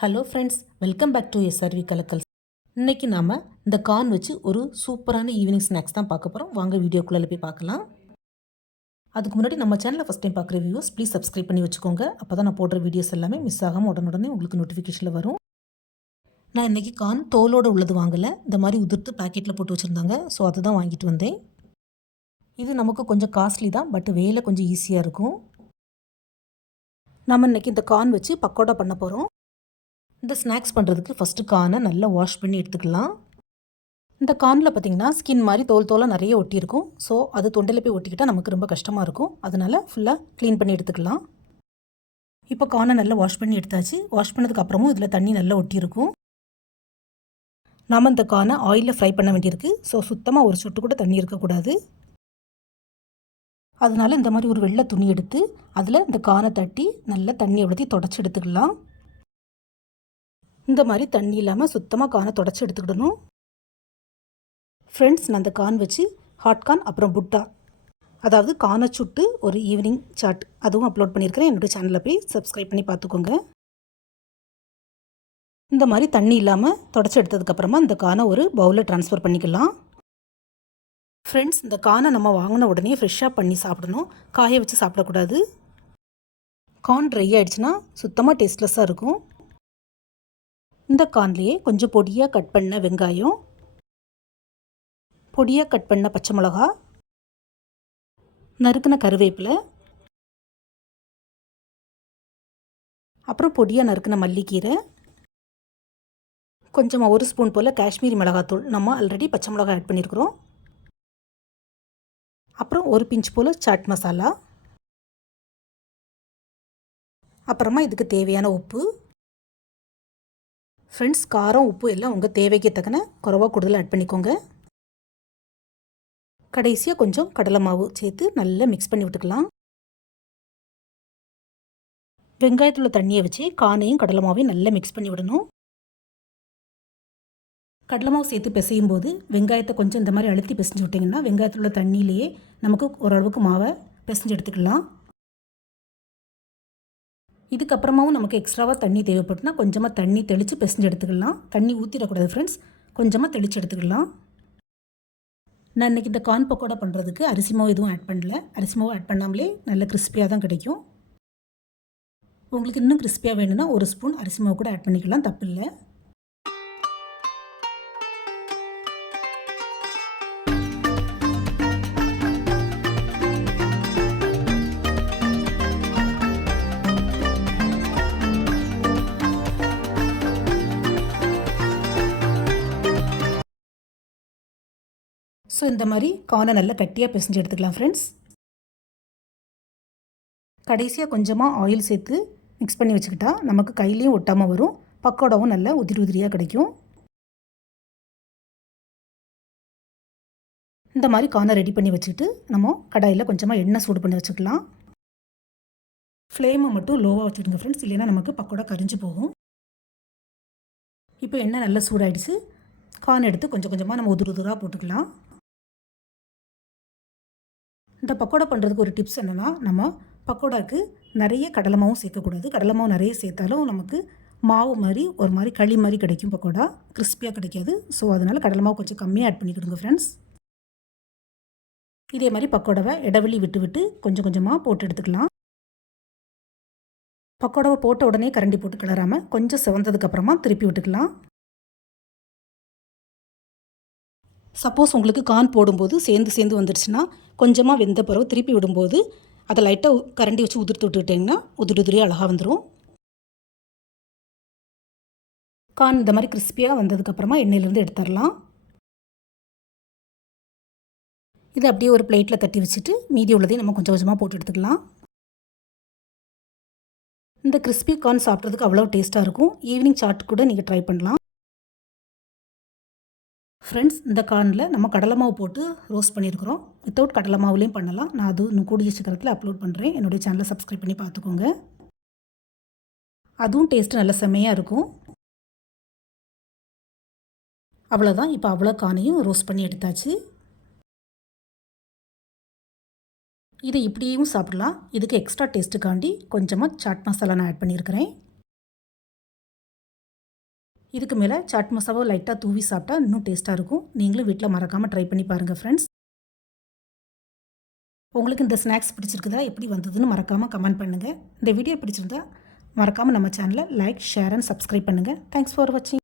Hello friends welcome back to SRV Kalakkal இன்னைக்கு நாம் இந்த கார்ன் வச்சு ஒரு சூப்பரான ஈவினிங் ஸ்நாக்ஸ் தான் பார்க்க போகிறோம் வாங்க வீடியோக்குள்ளே போய் பார்க்கலாம். அதுக்கு முன்னாடி நம்ம சேனலில் ஃபஸ்ட் டைம் பார்க்குற வியூஸ் ப்ளீஸ் சப்ஸ்கிரைப் பண்ணி வச்சுக்கோங்க. அப்போ தான் நான் போடுற வீடியோஸ் எல்லாமே மிஸ் ஆகாமல் உடனுடனே உங்களுக்கு நோட்டிஃபிகேஷனில் வரும். நான் இன்றைக்கி கார்ன் தோலோடு உள்ளது வாங்கலை. இந்த மாதிரி உதிர்த்து பேக்கெட்டில் போட்டு வச்சுருந்தாங்க. ஸோ அதை தான் வாங்கிட்டு வந்தேன். இது நமக்கு கொஞ்சம் காஸ்ட்லி தான் பட் வேலை கொஞ்சம் ஈஸியாக இருக்கும். நம்ம இன்றைக்கி இந்த கார்ன் வச்சு பக்கோடா பண்ண போகிறோம் இந்த ஸ்நாக்ஸ் பண்ணுறதுக்கு ஃபஸ்ட்டு கானை நல்லா வாஷ் பண்ணி எடுத்துக்கலாம். இந்த கானில் பார்த்திங்கன்னா ஸ்கின் மாதிரி தோல் தோலாக நிறைய ஒட்டியிருக்கும். ஸோ அது தொண்டையில் போய் ஒட்டிக்கிட்டால் நமக்கு ரொம்ப கஷ்டமாக இருக்கும். அதனால் ஃபுல்லாக க்ளீன் பண்ணி எடுத்துக்கலாம். இப்போ கானை நல்லா வாஷ் பண்ணி எடுத்தாச்சு. வாஷ் பண்ணதுக்கு அப்புறமும் இதில் தண்ணி நல்லா ஒட்டியிருக்கும். நாம் இந்த கானை ஆயிலில் ஃப்ரை பண்ண வேண்டியிருக்கு. ஸோ சுத்தமாக ஒரு சொட்டு கூட தண்ணி இருக்கக்கூடாது அதனால் இந்த மாதிரி ஒரு வெள்ளை துணி எடுத்து அதில் இந்த கானை தட்டி நல்லா தண்ணி ஊற்றி தொடச்சி எடுத்துக்கலாம். இந்த மாதிரி தண்ணி இல்லாமல் சுத்தமாக கானை தொடச்சி எடுத்துக்கிடணும். ஃப்ரெண்ட்ஸ் நான் அந்த கான் வச்சு ஹாட் கான் அப்புறம் புட்டா. அதாவது கானை சுட்டு ஒரு ஈவினிங் சாட் அதுவும் அப்லோட் பண்ணியிருக்கிறேன். என்னோடய சேனலில் போய் சப்ஸ்கிரைப் பண்ணி பார்த்துக்கோங்க. இந்த மாதிரி தண்ணி இல்லாமல் தொடச்சி எடுத்ததுக்கப்புறமா இந்த கானை ஒரு பவுலில் ட்ரான்ஸ்ஃபர் பண்ணிக்கலாம். ஃப்ரெண்ட்ஸ் இந்த கானை நம்ம வாங்கின உடனே ஃப்ரெஷ்ஷாக பண்ணி சாப்பிடணும். காய வச்சு சாப்பிடக்கூடாது. கார்ன் ட்ரை ஆகிடுச்சுன்னா சுத்தமாக டேஸ்ட்லெஸ்ஸாக இருக்கும். இந்த கான்லேயே கொஞ்சம் பொடியாக கட் பண்ண வெங்காயம் பொடியாக கட் பண்ண பச்சை மிளகா நறுக்கின கருவேப்பிலை அப்புறம் பொடியாக நறுக்கின மல்லிக்கீரை கொஞ்சமாக ஒரு ஸ்பூன் போல் காஷ்மீரி மிளகாத்தூள். நம்ம ஆல்ரெடி பச்சை மிளகா ஆட் பண்ணியிருக்கிறோம் அப்புறம் ஒரு பிஞ்ச் போல் சாட் மசாலா அப்புறமா இதுக்கு தேவையான உப்பு ஃப்ரெண்ட்ஸ் காரம் உப்பு எல்லாம் உங்கள் தேவைக்கு தக்கன குறவாக கூடுதல் ஆட் பண்ணிக்கோங்க. கடைசியாக கொஞ்சம் கடலை மாவு சேர்த்து நல்லா மிக்ஸ் பண்ணி விட்டுக்கலாம். வெங்காயத்தில் தண்ணியை வச்சு கானையும் கடலை மாவையும் நல்லா மிக்ஸ் பண்ணி விடணும். கடலை மாவு சேர்த்து பிசையும் போது வெங்காயத்தை கொஞ்சம் இந்த மாதிரி அழுத்தி பிசைஞ்சு விட்டிங்கன்னா வெங்காயத்தில் உள்ள தண்ணியிலேயே நமக்கு ஓரளவுக்கு மாவை பிசைஞ்சு எடுத்துக்கலாம். இதுக்கப்புறமாவும் நமக்கு எக்ஸ்ட்ராவாக தண்ணி தேவைப்பட்டுனா கொஞ்சமாக தண்ணி தெளித்து பிசைஞ்சு எடுத்துக்கலாம். தண்ணி ஊற்றிடக்கூடாது ஃப்ரெண்ட்ஸ் கொஞ்சமாக தெளித்து எடுத்துக்கலாம். நான் இன்றைக்கி இந்த கார்ன் பக்கோடா பண்ணுறதுக்கு அரிசி மாவு எதுவும் ஆட் பண்ணல. அரிசி மாவு ஆட் பண்ணாமலே நல்ல கிறிஸ்பியாக தான் கிடைக்கும். உங்களுக்கு இன்னும் கிறிஸ்பியாக வேணும்னா ஒரு ஸ்பூன் அரிசி மாவு கூட ஆட் பண்ணிக்கலாம். தப்பு ஸோ இந்த மாதிரி கார்னை நல்லா கட்டியாக பிசைஞ்சு எடுத்துக்கலாம் ஃப்ரெண்ட்ஸ் கடைசியாக கொஞ்சமாக ஆயில் சேர்த்து மிக்ஸ் பண்ணி வச்சுக்கிட்டா நமக்கு கையிலையும் ஒட்டாமல் வரும். பக்கோடாவும் நல்லா உதிரி உதிரியாக கிடைக்கும். இந்த மாதிரி கார்னை ரெடி பண்ணி வச்சுக்கிட்டு நம்ம கடாயில் கொஞ்சமாக எண்ணெய் சூடு பண்ணி வச்சுக்கலாம். ஃப்ளேமை மட்டும் லோவாக வச்சுடுங்க ஃப்ரெண்ட்ஸ் இல்லைன்னா நமக்கு பக்கோடா கரிஞ்சு போகும். இப்போ எண்ணெய் நல்லா சூடாயிடுச்சு. கார்ன் எடுத்து கொஞ்சம் கொஞ்சமாக நம்ம உதிரி உதிராக போட்டுக்கலாம். இந்த பக்கோடா பண்ணுறதுக்கு ஒரு டிப்ஸ் என்னென்னா நம்ம பக்கோடாவுக்கு நிறைய கடலை மாவும் சேர்க்கக்கூடாது. கடலை மாவு நிறைய சேர்த்தாலும் நமக்கு மாவு மாதிரி ஒரு மாதிரி களி மாதிரி கிடைக்கும் பக்கோடா. கிறிஸ்பியாக கிடைக்காது. ஸோ அதனால் கடலை மாவு கொஞ்சம் கம்மியாக ஆட் பண்ணிக்கிடுங்க ஃப்ரெண்ட்ஸ் இதே மாதிரி பக்கோடாவை இடைவெளி விட்டு விட்டு கொஞ்சம் கொஞ்சமாக போட்டு எடுத்துக்கலாம். பக்கோடாவை போட்ட உடனே கரண்டி போட்டு கிளறாமல் கொஞ்சம் சிவந்ததுக்கப்புறமா திருப்பி விட்டுக்கலாம். சப்போஸ் உங்களுக்கு கான் போடும்போது சேர்ந்து சேர்ந்து வந்துடுச்சுன்னா கொஞ்சமாக வெந்த பிறகு திருப்பி விடும்போது அதை லைட்டாக கரண்டி வச்சு உதிர்த்து விட்டுக்கிட்டிங்கன்னா உதிரி உதிரி அழகாக வந்துடும் கான் இந்த மாதிரி கிறிஸ்பியாக வந்ததுக்கப்புறமா எண்ணெயிலேருந்து எடுத்துடலாம். இதை அப்படியே ஒரு பிளேட்டில் தட்டி வச்சுட்டு மீதி உள்ளதையும் நம்ம கொஞ்சம் கொஞ்சமாக போட்டு எடுத்துக்கலாம். இந்த கிறிஸ்பி கார்ன் சாப்பிட்றதுக்கு அவ்வளோ டேஸ்ட்டாக இருக்கும். ஈவினிங் சாட் கூட நீங்கள் ட்ரை பண்ணலாம். ஃப்ரெண்ட்ஸ் இந்த கார்னில் நம்ம கடலை மாவு போட்டு ரோஸ்ட் பண்ணியிருக்கிறோம். வித்தவுட் கடலை மாவுலேயும் பண்ணலாம். நான் அது இன்னும் கூடிய சீக்கிரத்தில் அப்லோட் பண்ணுறேன் என்னுடைய சேனலை சப்ஸ்கிரைப் பண்ணி பார்த்துக்கோங்க. அதுவும் டேஸ்ட்டு நல்ல செம்மையாக இருக்கும். அவ்வளோதான் இப்போ அவ்வளோ கானையும் ரோஸ்ட் பண்ணி எடுத்தாச்சு. இதை இப்படியும் சாப்பிடலாம். இதுக்கு எக்ஸ்ட்ரா டேஸ்ட்டுக்காண்டி கொஞ்சமாக சாட் மசாலா நான் ஆட் பண்ணியிருக்கிறேன். இதுக்கு மேலே சாட் மசாவை லைட்டாக தூவி சாப்பிட்டா இன்னும் டேஸ்ட்டாக இருக்கும். நீங்களும் வீட்டில் மறக்காமல் ட்ரை பண்ணி பாருங்கள் ஃப்ரெண்ட்ஸ் உங்களுக்கு இந்த ஸ்நாக்ஸ் பிடிச்சிருக்குதா எப்படி வந்ததுன்னு மறக்காமல் கமெண்ட் பண்ணுங்கள் இந்த வீடியோ பிடிச்சிருந்தா மறக்காமல் நம்ம சேனலை லைக் ஷேர் அண்ட் சப்ஸ்கிரைப் பண்ணுங்கள் தேங்க்ஸ் ஃபார் வாட்சிங்